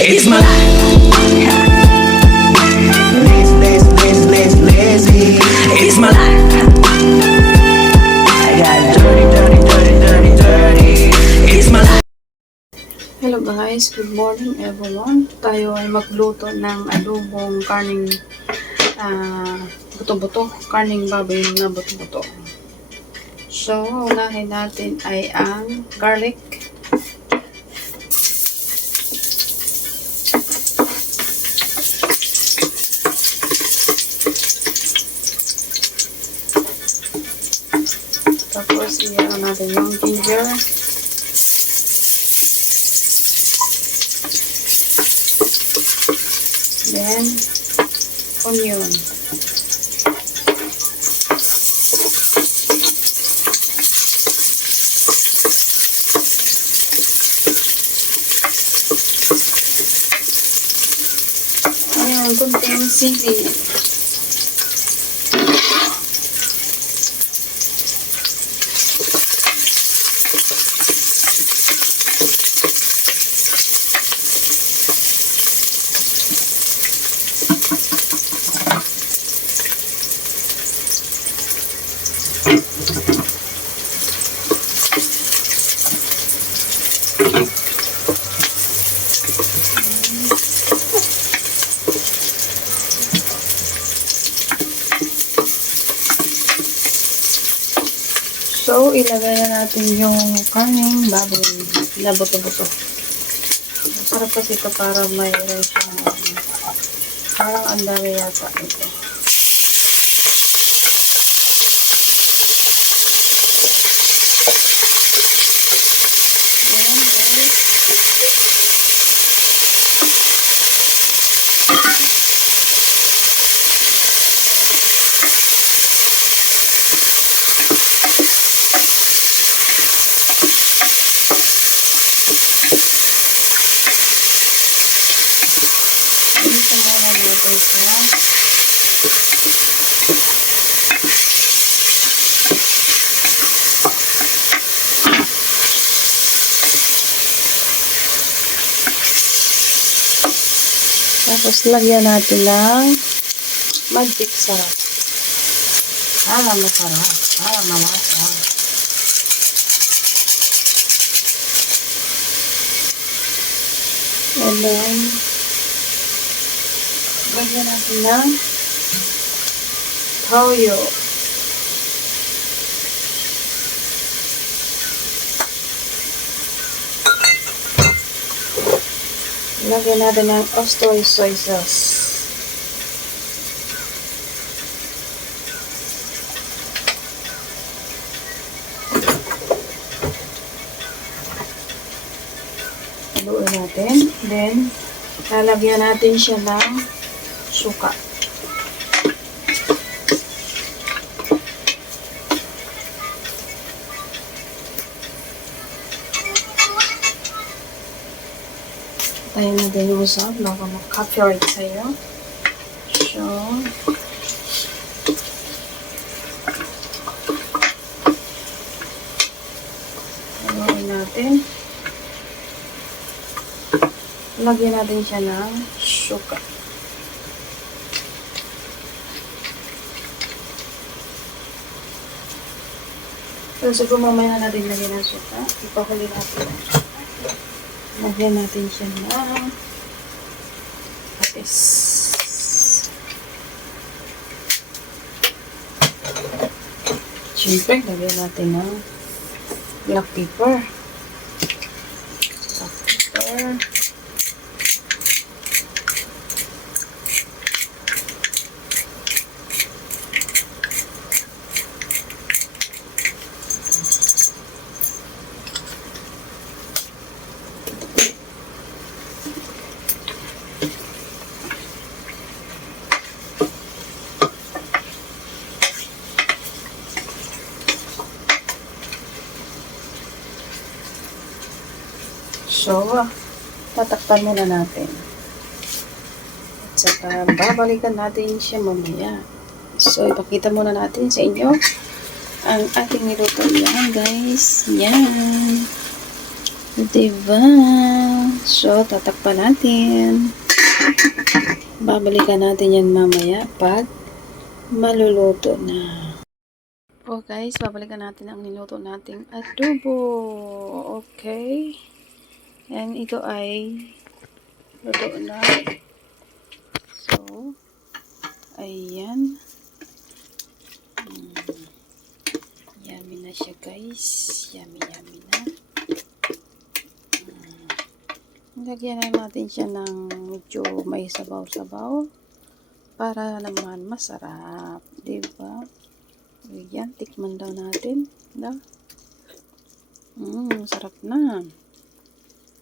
It's my life. Lazy. It's my life. I got dirty. It's my life. Hello guys, good morning everyone. Tayo ay magluto ng adobong karning buto-buto, karning baboy na buto-buto. So, unahin natin ay ang garlic. Tapos, iyan natin yung ginger. Then, onion. Ayan, kunting sili. So, ilagay na natin yung karning baboy na buto-buto. Sarap kasi ito para mayroon siyang parang ang dami yata ito. Ayan guys. Ito muna natin siya. Tapos lagyan natin ng magic sarap. Masarap. Malasa. And then, lagyan natin ng toyo. Lagyan natin ng oyster soy sauce. Haluin natin. Then, lalagyan natin siya ng suka. Tayo na din yung usap bago mag-copyright sa'yo. So, haluin natin. Lagyan natin siya ng suka. So, siguro mamaya na natin lagyan ng suka. Ipahuli natin. Lagyan natin siya ng patis. Siyempre, lagyan natin ng black pepper. So, tatakpan muna natin. At saka, babalikan natin siya mamaya. So, ipakita muna natin sa inyo ang ating niluto. Yan, guys. Yan. Diba? So, tatakpan natin. Babalikan natin yan mamaya pag maluluto na. Oh guys, babalikan natin ang niluto nating adobo. Okay. And ito ay luto na. So, ayan. Yummy na siya guys. Yummy na. Lagyan na natin siya ng medyo may sabaw-sabaw para naman masarap. Diba? Ayan, tikman daw natin. No? Sarap na.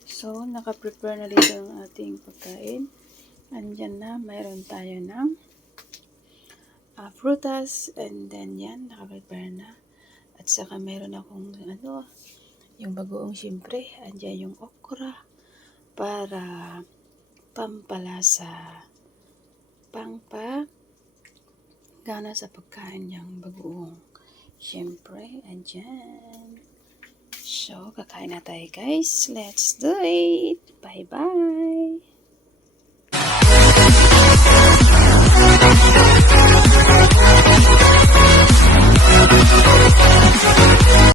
So, naka-prepare na dito ang ating pagkain. Andyan na, mayroon tayo ng prutas, and then yan, naka-prepare na. At saka mayroon akong yung bagoong siyempre, andyan yung okra para pampalasa, gana sa pagkain yung bagoong siyempre, andyan. So, kakain na tayo guys. Let's do it! Bye-bye!